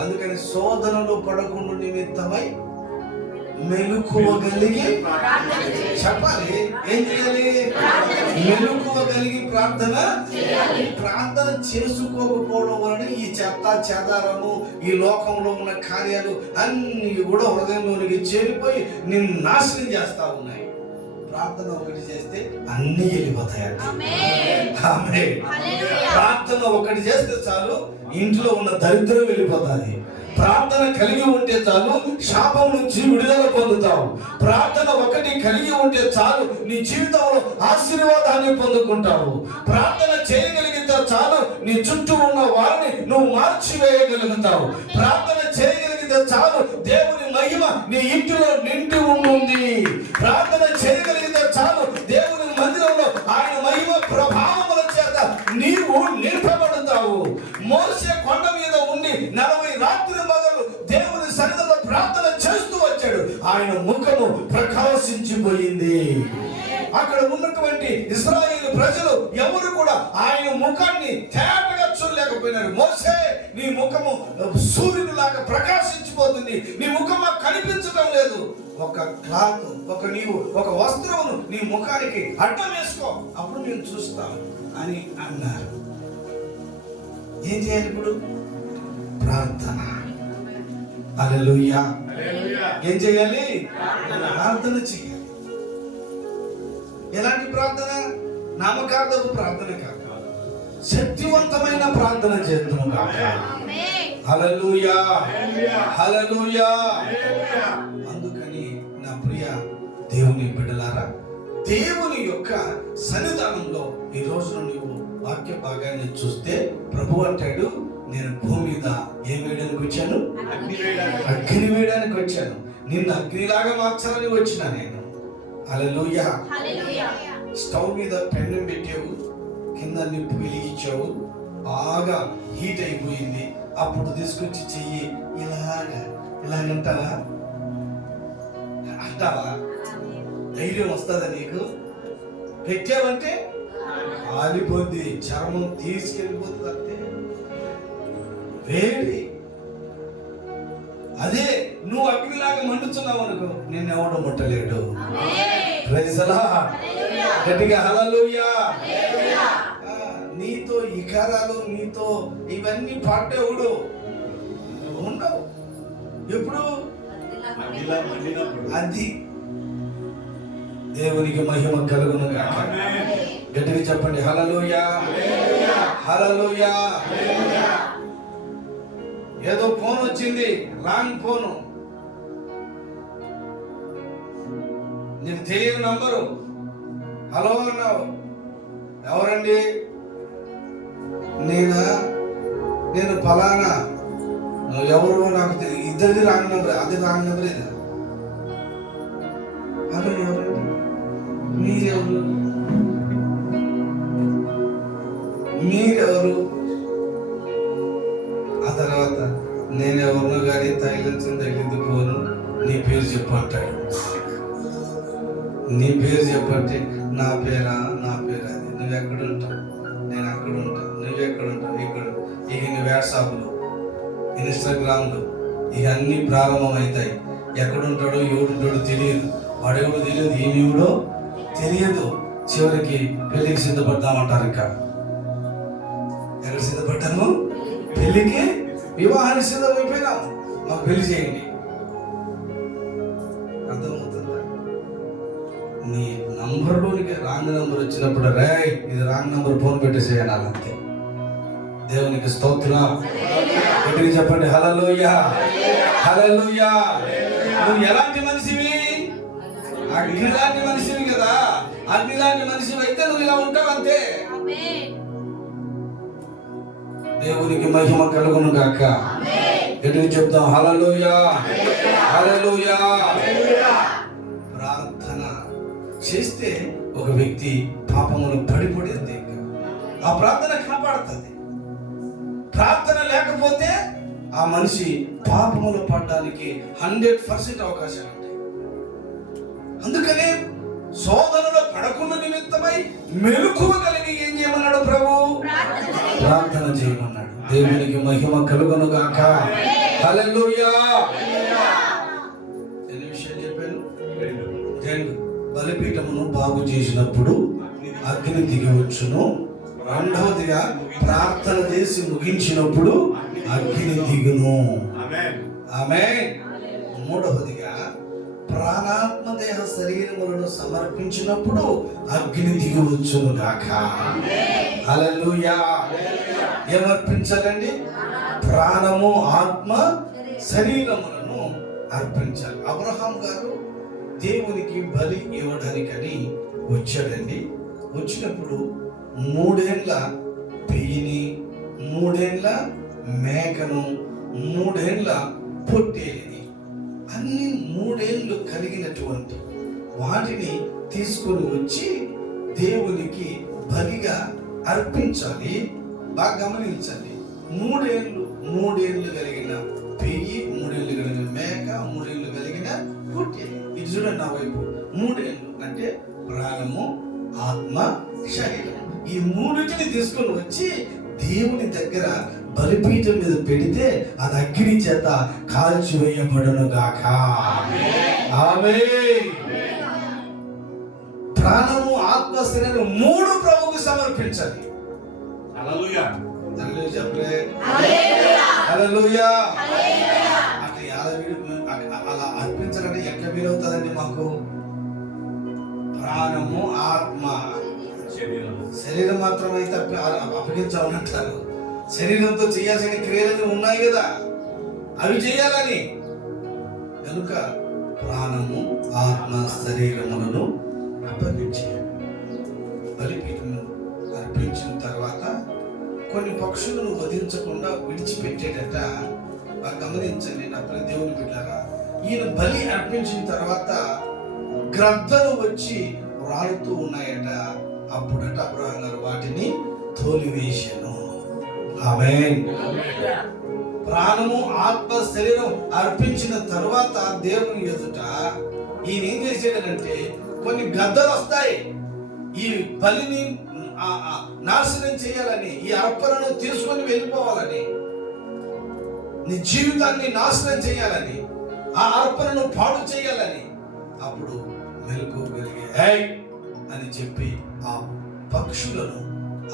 అందుకని శోధనలో పడకుండా నిమిత్తమై మెలకువగలిగి చెప్పాలి. ఏం చేయాలి? మెలకువగలిగి ప్రార్థన. ప్రార్థన చేసుకోకపోవడం వలన ఈ చెత్త చెదారము, ఈ లోకంలో ఉన్న కార్యాలు అన్ని కూడా హృదయంలోనికి చేరిపోయి నిన్ను నాశనం చేస్తా ఉన్నాయి. ప్రార్థన ఒకటి చేస్తే అన్ని వెళ్ళిపోతాయి. ప్రార్థన ఒకటి చేస్తే చాలు, ఇంట్లో ఉన్న దరిద్రం వెళ్ళిపోతుంది. ప్రార్థన కలిగి ఉంటే చాలు, శాపం నుంచి విడుదల పొందుతావు. ప్రార్థన ఒకటి కలిగి ఉంటే చాలు, నీ జీవితంలో ఆశీర్వాదాన్ని పొందుకుంటావు. ప్రార్థన చేయగలిగితే చాలు, నీ చుట్టూ ఉన్న వారిని నువ్వు మార్చివేయగలుగుతావు. ప్రార్థన చేయగలిగితే చాలు, దేవుని మహిమ నీ ఇంటిలో నిండి ఉంటుంది. ప్రార్థన చేయగలిగితే చాలు, దేవుని మందిరంలో ఆయన మహిమ ప్రభావముల చేత నీవు నింపబడతావు. మోసే కొండ మీద ఉండి 40 రాత్రి పగలు దేవుని సన్నిధిలో ప్రార్థన చేస్తూ వచ్చాడు. ఆయన ముఖము ప్రకాశించిపోయింది. అక్కడ ఉన్నటువంటి ఇశ్రాయేలు ప్రజలు ఎవరు కూడా ఆయన ముఖాన్ని తేటగా చూడలేకపోయినారు. మోసే, నీ ముఖము సూర్యుడు లాగా ప్రకాశించిపోతుంది, నీ ముఖం కనిపించడం లేదు. ఒక క్లాత్, నీవు ఒక వస్త్రమును నీ ముఖానికి అడ్డం వేసుకో, అప్పుడు నేను చూస్తాను అని అన్నారు. ఏం చేయాలి ఇప్పుడు? ప్రార్థన. హల్లెలూయా. ఏం చేయాలి? ప్రార్థన చేయాలి. ఎలాంటి ప్రార్థన? నామకార్థపు ప్రార్థన కాదు, శక్తివంతమైన ప్రార్థన చేద్దాం. హల్లెలూయా, హల్లెలూయా. అందుకని నా ప్రియ దేవుని బిడ్డలారా, దేవుని యొక్క సన్నిధానంలో ఈ రోజున నువ్వు వాక్య భాగాన్ని చూస్తే ప్రభు అంటాడు, నేను భూమి మీద ఏం వేయడానికి వచ్చాను? అగ్ని వేయడానికి వచ్చాను. నిన్ను అగ్నిలాగా మార్చాలని వచ్చిన నేను. హల్లెలూయా. స్టవ్ మీద పెన్నం పెట్టావు, కింద నిప్పు వెలిగించావు, బాగా హీట్ అయిపోయింది. అప్పుడు తీసుకొచ్చి చెయ్యి ఇలాగంటావా? అంటావా? ధైర్యం వస్తుందా నీకు? పెట్టావంటే ఆలిపోద్ది, చర్మం తీసుకెళ్ళిపోతుంది. అంతే వేడి. అదే నువ్వు అగ్నిలాగా మండుతున్నావు అనుకో, నిన్నెవడు ముట్టలేడు. Praise the lord. గట్టిగా హల్లెలూయా. నీతో ఇకారాలు, నీతో ఇవన్నీ పాటేవుడు ఉండవు. ఎప్పుడు? అది దేవునికి మహిమ కలుగును గాక. గట్టిగా చెప్పండి హల్లెలూయా, హల్లెలూయా. ఏదో ఫోన్ వచ్చింది, రాంగ్ ఫోను, నీకు తెలియని నంబరు. హలో అన్నావు. ఎవరండి? నేను ఫలానా. నువ్వు ఎవరు నాకు తెలియదు. ఇద్దరిది రాంగ్ నెంబర్, అది రాంగ్ నెంబర్. ఏదా? హలో, ఎవరండి? మీరెవరు? ఆ తర్వాత నేనెవరు కానీ తగిలించిన తగిలింది పోను, నీ పేరు చెప్పు అంటాడు. నీ పేరు చెప్పంటే నా పేరా? నా పేరు అది. నువ్వు ఎక్కడ ఉంటావు? నేను అక్కడ ఉంటా. నువ్వు ఎక్కడ ఉంటావు? ఇక్కడ. ఇక నీ వాట్సాప్లో, ఇన్స్టాగ్రామ్లో ఇక అన్నీ ప్రారంభం అవుతాయి. ఎక్కడుంటాడో ఎవడుంటాడో తెలియదు, వాడెవడో తెలియదు, ఈయనెవడో తెలియదు. చివరికి పెళ్లికి సిద్ధపడతామంటారు. ఇంకా ఎక్కడ సిద్ధపడ్డాము? పెళ్లికి, వివాహానికి సిద్ధమైపోయినాం. మాకు పెళ్లి చేయండి. అర్థమవుతుందా? నీ నంబర్లోనికి రాంగ్ నంబర్ వచ్చినప్పుడు రే ఇది రాంగ్ నంబర్, ఫోన్ పెట్టేసేయాలి. అంతే. దేవునికి స్తోత్రం. గట్టిగా చెప్పండి హల్లెలూయా, హల్లెలూయా. నువ్వు ఎలాంటి మనిషివి? అగ్నిలాంటి మనిషివి కదా. అగ్నిలాంటి మనిషివి అయితే నువ్వు ఇలా ఉంటావు. అంతే. దేవునికి మహిమ కలుగును గాక. గట్టిగా చెప్తాం హల్లెలూయా, హల్లెలూయా. ప్రార్థన చేస్తే ఒక వ్యక్తి పాపములు పడిపోయింది. ఆ ప్రార్థన కాపాడుతుంది. ప్రార్థన లేకపోతే ఆ మనిషి పాపములో పడడానికి 100% అవకాశాలు ఉంటాయి. అందుకనే శోధనలో పడకుండా నిమిత్తమై మెలకువ కలిగి ఏం చేయమన్నాడు ప్రభు? ప్రార్థన చేయమన్నాడు. దేవునికి మహిమ కలుగును గాక. హల్లెలూయా. ఎన్ని విషయాలు చెప్పాను? 2. బలిపీఠమును బాగు చేసినప్పుడు అగ్ని దిగవచ్చును. 2వదిగా ప్రార్థన చేసి ముగించినప్పుడు అగ్ని దిగును. ఆమేన్. 3వదిగా ప్రాణాత్మ దేహ శరీరములను సమర్పించినప్పుడు అగ్ని దిగవచ్చును గాక. హల్లెలూయా. ఏమర్పించాలండి? ప్రాణము, ఆత్మ, శరీరములను అర్పించాలి. అబ్రహాం గారు దేవునికి బలి ఇవ్వడానికని వచ్చాడండి. వచ్చినప్పుడు 3 ఏళ్ల పెయ్యిని, 3 ఏళ్ల మేకను, 3 ఏళ్ల పొట్టేలిని, అన్ని 3 ఏళ్ళు కలిగినటువంటి వాటిని తీసుకొని వచ్చి దేవునికి బలిగా అర్పించాలి. బాగా గమనించండి. 3 ఏళ్ళు కలిగిన పెయ్యి, 3 ఏళ్ళు కలిగిన మేక, 3 ఏళ్ళు కలిగిన పొట్టేలి. ఇది చూడండి నా వైపు. 3 ఏళ్ళు అంటే ప్రాణము, ఆత్మ, శరీరం. ఈ 3టిని తీసుకొని వచ్చి దేవుని దగ్గర బలిపీఠం మీద పెడితే అది అగ్ని చేత కాల్చివేయబడును గాక. ఆమేన్. ప్రాణము, ఆత్మ, శరీరం 3 ప్రభువుకు సమర్పించాలి. హల్లెలూయా. హల్లెలూయా చెప్పలే. హల్లెలూయా. అలా అర్పించాలంటే ఎట్లా వీలవుతుందండి మాకు? ప్రాణము, ఆత్మ, శరీరం మాత్రం అయితే అప్పగించాలంటారు. శరీరంతో చేయాల్సిన క్రియలు ఉన్నాయి కదా, అవి చేయాలని. కనుక ప్రాణము, ఆత్మ, శరీరములను అప్పగించాలి. బలిపీఠము అర్పించిన తర్వాత కొన్ని పక్షులను వధించకుండా విడిచిపెట్టేటట. గమనించండి నా ప్రియ దేవుని బిడ్డలారా. ఈయన బలి అర్పించిన తర్వాత గ్రద్దలు వచ్చి రాలుతూ ఉన్నాయట. అప్పుడట అబ్రహాం గారు వాటిని తోలివేశాను. ఆమేన్. ప్రాణము, ఆత్మ, శరీరం అర్పించిన తర్వాత దేవుని ఎదుట ఈయన ఏం చేసాడంటే కొన్ని గద్దలు వస్తాయి. ఈ బలిని నాశనం చేయాలని, ఈ అర్పణను తీసుకొని వెళ్ళిపోవాలని, నీ జీవితాన్ని నాశనం చేయాలని, ఆ అర్పణను పాడు చేయాలని. అప్పుడు మెలకువగలిగే ఏయ్ అని చెప్పి ఆ పక్షులను,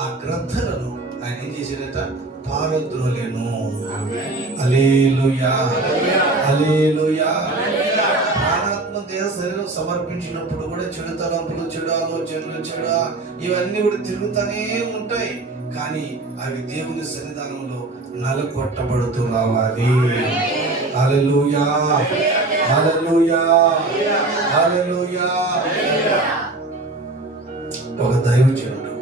ఆ గ్రద్దలను ఆయన ఏం చేసేదట? పారద్రోలేను. హల్లెలూయా. హల్లెలూయా. ప్రాణాత్మ, దేహ, శరీరం సమర్పించినప్పుడు కూడా చెడు తలంపులు, చెడు ఆలోచనలు, చెడు ఇవన్నీ కూడా తిరుగుతూనే ఉంటాయి. కానీ అవి దేవుని సన్నిధానంలో నలగొట్టబడుతూ రావాలి. హల్లెలూయా. హల్లెలూయా. హల్లెలూయా. ఒక దైవజనుడు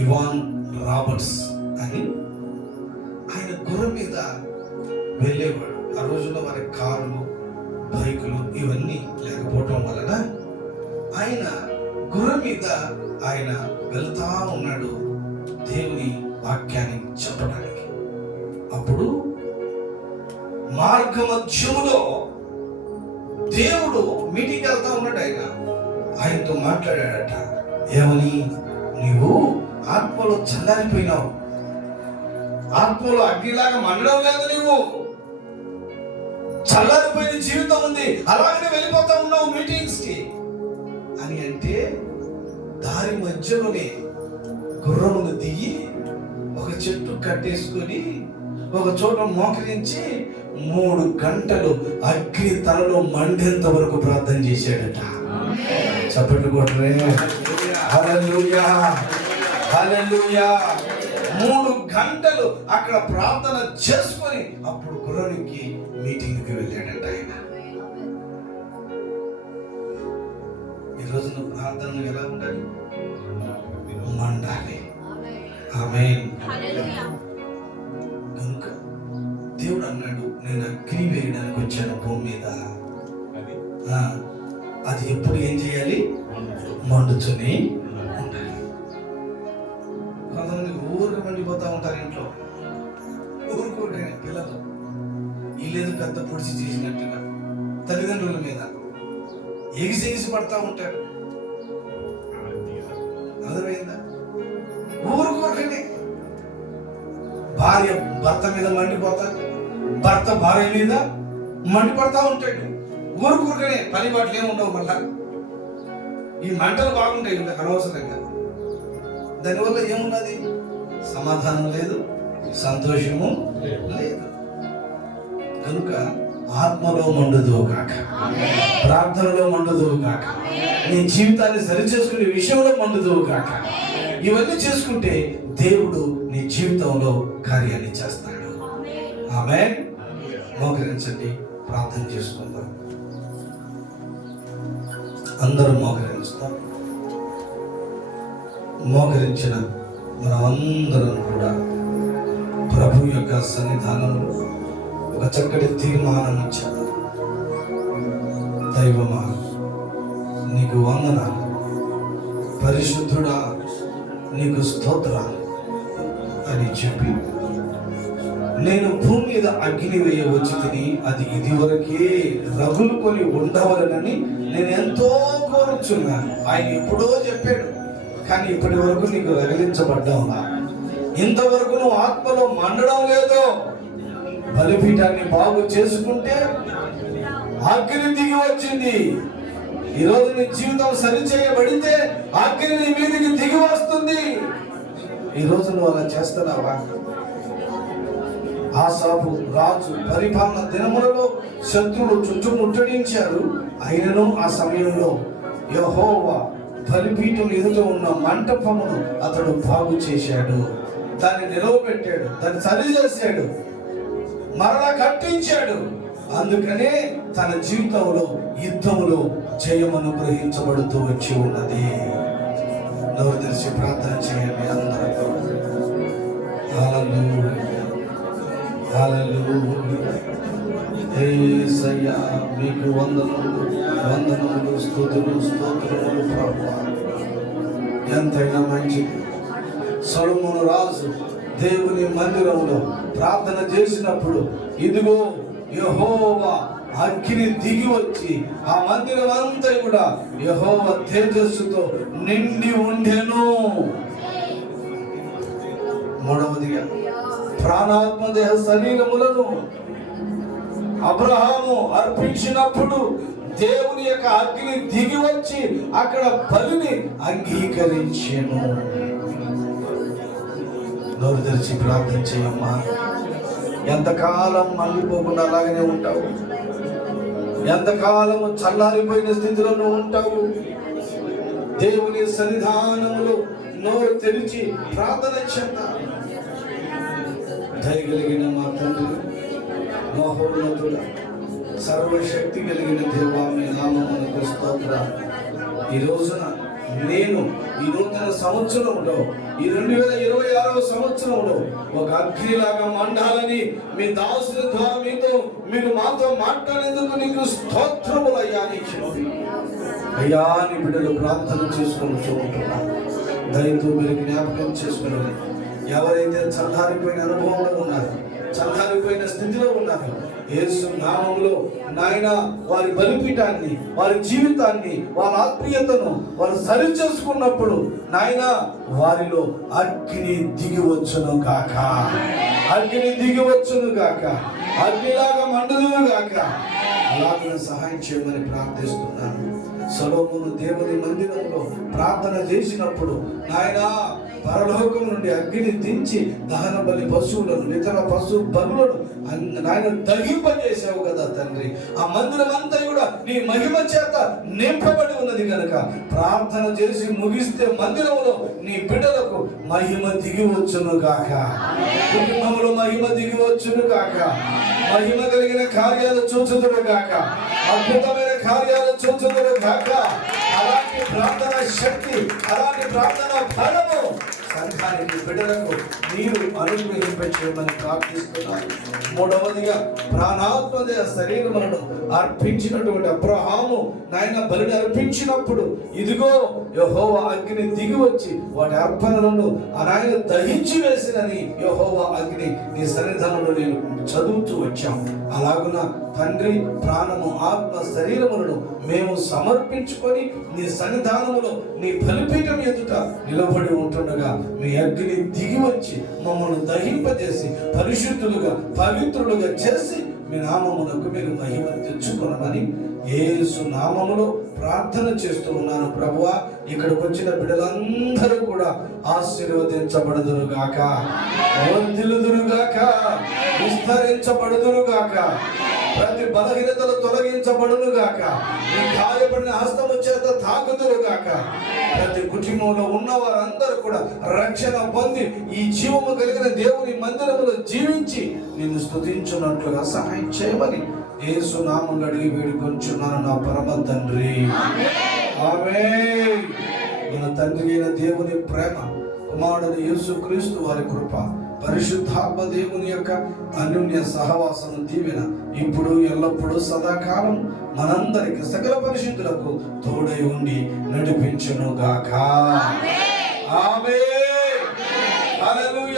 ఇవాన్ రాబర్ట్స్ అని, ఆయన గుర్రం మీద వెళ్ళేవాడు. ఆ రోజుల్లో వారి కారులు, బైకులు ఇవన్నీ లేకపోవటం వలన ఆయన గుర్రం మీద ఆయన వెళ్తా ఉన్నాడు దేవుని వాక్యాన్ని చెప్పడానికి. అప్పుడు మార్గ మధ్యములో దేవుడు మీటింగ్ వెళ్తా ఉన్నాడు. ఆయనతో మాట్లాడాడట. ఏమని? నీవు ఆత్మలో చల్లారిపోయినావు, ఆత్మలో అగ్నిలాగా మండడం లేదు, నీవు చల్లారిపోయిన జీవితం ఉంది, అలాగనే వెళ్ళిపోతా ఉన్నావు మీటింగ్స్ కి అని అంటే, దారి మధ్యలోనే గుర్రమును దిగి ఒక చెట్టు కట్టేసుకొని ఒక చోట మోకరించి 3 గంటలు అగ్ని తనలో మండేంత వరకు ప్రార్థన చేశాడట. చప్పట్లు కొట్టరే. హల్లెలూయా. హల్లెలూయా. 3 గంటలు అక్కడ ప్రార్థన చేసుకొని అప్పుడు గుర్రానికి మీటింగ్కి వెళ్ళాడట ఆయన. ఈ రోజు నువ్వు ప్రార్థనలు ఎలా ఉండాలి? మండాలి. ఆమేన్. కనుక దేవుడు అన్నాడు, నేను అగ్ని వేయడానికి వచ్చాను భూమి మీద. అది ఎప్పుడు ఏం చేయాలి? మండుతూనే ఉండాలి. పెద్ద పొడిచి చేసినట్టుగా తల్లిదండ్రుల మీద ఎగిసి పడతా ఉంటాడు. అర్థమైందా? ఊరుకోరకండి. భార్య భర్త మీద మండిపోతాడు, భర్త భార్య మీద మండిపడతా ఉంటాడు. ఊరుకూరకనే పని బాటలు ఏమి ఉండవు. మళ్ళా ఈ మంటలు బాగుంటాయి ఇంత అనవసరంగా. దానివల్ల ఏమున్నది? సమాధానం లేదు, సంతోషము లేదు. కనుక ఆత్మలో మండుదు కాక, ప్రార్థనలో మండుదు కాక, నీ జీవితాన్ని సరిచేసుకునే విషయంలో మండుదు కాక. ఇవన్నీ చేసుకుంటే దేవుడు నీ జీవితంలో కార్యాన్ని చేస్తాడు. ఆమేన్. మోకరించండి, ప్రార్థన చేసుకుందాం. అందరూ మోకరిస్తాం. మోకరించిన మనమందరం కూడా ప్రభు యొక్క సన్నిధానంలో ఒక చక్కటి తీర్మానం ఇచ్చాడు. దైవమా, నీకు వందనాలు. పరిశుద్ధుడా, నీకు స్తోత్రాలు అని చెప్పి, నేను భూమి మీద అగ్ని వేయవచ్చి తిని అది ఇదివరకే రగులుకొని ఉండవలనని నేను ఎంతో కోరుచున్నాను. ఆయన ఎప్పుడో చెప్పాడు, కానీ ఇప్పటి వరకు నీకు రగిలించబడ్డావునా? ఇంతవరకు నువ్వు ఆత్మలో మండడం లేదో? బలిపీఠాన్ని బాగు చేసుకుంటే అగ్ని దిగి వచ్చింది. ఈరోజు నీ జీవితం సరిచేయబడితే అగ్ని నీ మీదకి దిగి వస్తుంది. ఈరోజు నువ్వు అలా చేస్తున్నావా? ఆసాపు రాజు పరిపాలన దినములలో శత్రువులు చుట్టుముట్టడించారు. అయినను ఆ సమయంలో యెహోవా బలిపీఠం ఎదుట ఉన్న మంటపమును అతడు బాగు చేశాడు, దాన్ని నిలవబెట్టాడు, దాన్ని సరిచేశాడు, మరలా కట్టించాడు. అందుకనే తన జీవితంలో యుద్ధములో జయం అనుగ్రహించబడుతూ వచ్చి ఉన్నది. నోరు తెరిచి ప్రార్థన చేయండి అందరూ. హల్లెలూయా, హల్లెలూయా. యేసయ్యా, మీకు వందనములు, వందనములు, స్తుతులు, స్తోత్రములు ప్రభువా. ఎంతైనా మంచిది. సొలొమోను రాజు దేవుని మందిరంలో ప్రార్థన చేసినప్పుడు ఇదిగో యెహోవా అగ్ని దిగి వచ్చి ఆ మందిరం అంతా కూడా యెహోవా తేజస్సుతో నిండి ఉండెను. మూడవదిగా, ప్రాణాత్మ దేహ శరీరములను అబ్రహాము అర్పించినప్పుడు దేవుని యొక్క అగ్ని దిగి వచ్చి అక్కడ బలిని అంగీకరించెను. నోరు తెరిచి ప్రార్థన చేయమ్మా. ఎంతకాలం మళ్ళీపోకుండా అలాగనే ఉంటావు? ఎంతకాలము చల్లారిపోయిన స్థితిలో నువ్వు ఉంటావు? దేవుని సన్నిధానములో నోరు తెరిచి ప్రార్థన చేద్దాం. దయగలిగిన మా తండ్రి, మహోన్నతుడ, సర్వశక్తి కలిగిన దేవా, మీ నామమునకు స్తోత్రాలు. ఈ రోజున నేను ఈ నూతన సంవత్సరంలో, ఈ 2026వ సంవత్సరంలో ఒక అగ్నిలాగా మండాలని మీ దాసుని ద్వారా మీరు మాతో మాట్లాడేందుకు నీకు స్తోత్రములయ్యా. అయ్యా, నీ బిడ్డలు ప్రార్థన చేసుకుంటూ ఉంటున్నారు. దయతో మీరు జ్ఞాపకం చేసుకుని, ఎవరైతే చల్లారిపోయిన అనుభవంలో ఉన్నారు, చల్లారిపోయిన స్థితిలో ఉన్నారు, యేసు నామములో నాయన వారి బలిపీఠాన్ని, వారి జీవితాన్ని, వారి ఆత్మీయతను వారు సరి చేసుకున్నప్పుడు నాయన వారిలో అగ్ని దిగి వచ్చును గాక, అగ్ని దిగి వచ్చును గాక, అగ్నిలాగా మండును గాక. అలాగే సహాయం చేయమని ప్రార్థిస్తున్నాను. సొలొమోను దేవుని మందిరంలో ప్రార్థన చేసినప్పుడు నాయన పరలోకం నుండి అగ్ని దించి దహన బలి పశువులను, ఇతర పశు బలులను నాయన దహింపజేసావు కదా తండ్రి. ఆ మందిరం అంతా కూడా నీ మహిమ చేత నింపబడి ఉన్నది కనుక ప్రార్థన చేసి ముగిస్తే మందిరంలో నీ బిడ్డలకు మహిమ దిగి వచ్చును గాక, కుటుంబంలో మహిమ దిగి వచ్చును గాక, మహిమ కలిగిన కార్యాలు చూచుదురు గాక, అద్భుతమైన కార్యాలు చూచుదురు గాక. అలాంటి ప్రార్థన శక్తి, అలాంటి ప్రార్థన ఫలము సంఘానికి వారికి బిడ్డలకు నీరు అనుగ్రహింపచేయమని ప్రార్థిస్తున్నాను. మూడవదిగా ప్రాణాత్మదేహ శరీరములను అర్పించినటువంటి అబ్రహాము నాయన బలిని అర్పించినప్పుడు ఇదిగో యెహోవా అగ్ని దిగి వచ్చి వాటి అర్పణలను ఆయన దహించి వేసినని యెహోవా అగ్ని నీ సన్నిధానంలో నేను చదువుతూ వచ్చాం. అలాగున తండ్రి ప్రాణము ఆత్మ శరీరములను మేము సమర్పించుకొని నీ సన్నిధానములో నీ బలిపీఠం ఎదుట నిలబడి ఉంటుండగా మీ అగ్ని దిగి వచ్చి మమ్మల్ని దహింపజేసి పరిశుద్ధులుగా పవిత్రులుగా చేసి మీ నామమునకు మీరు మహిమ తెచ్చుకొనమని యేసు నామములో ప్రార్థన చేస్తూ ఉన్నాను. ప్రభువా, ఇక్కడికి వచ్చిన బిడ్డలందరూ కూడా ఆశీర్వదించబడుదురుగాక, వర్ధిల్లుదురుగాక, విస్తరించబడుదురుగాక, ప్రతి బలహీనతలు తొలగించబడునుగాక, ఈ గాయపడిన హస్తము చేత తాకుదురుగాక. ప్రతి కుటుంబంలో ఉన్న వారందరూ కూడా రక్షణ పొంది ఈ జీవము కలిగిన దేవుని మందిరములో జీవించి నిన్ను స్తుతించున్నట్లుగా సహాయం చేయమని యేసు నామములో అడిగి వేడుకొంచున్నాను నా పరమ తండ్రి, ఆమేన్. మన తండ్రి అయిన దేవుని ప్రేమ, కుమారుడు యేసుక్రీస్తు వారి కృప, పరిశుద్ధాత్మ దేవుని యొక్క అన్యోన్య సహవాసము దీవెన ఇప్పుడు ఎల్లప్పుడూ సదాకాలం మనందరికి సకల పరిశుద్ధులకు తోడై ఉండి నడిపించును గాక. ఆమేన్. హల్లెలూయా.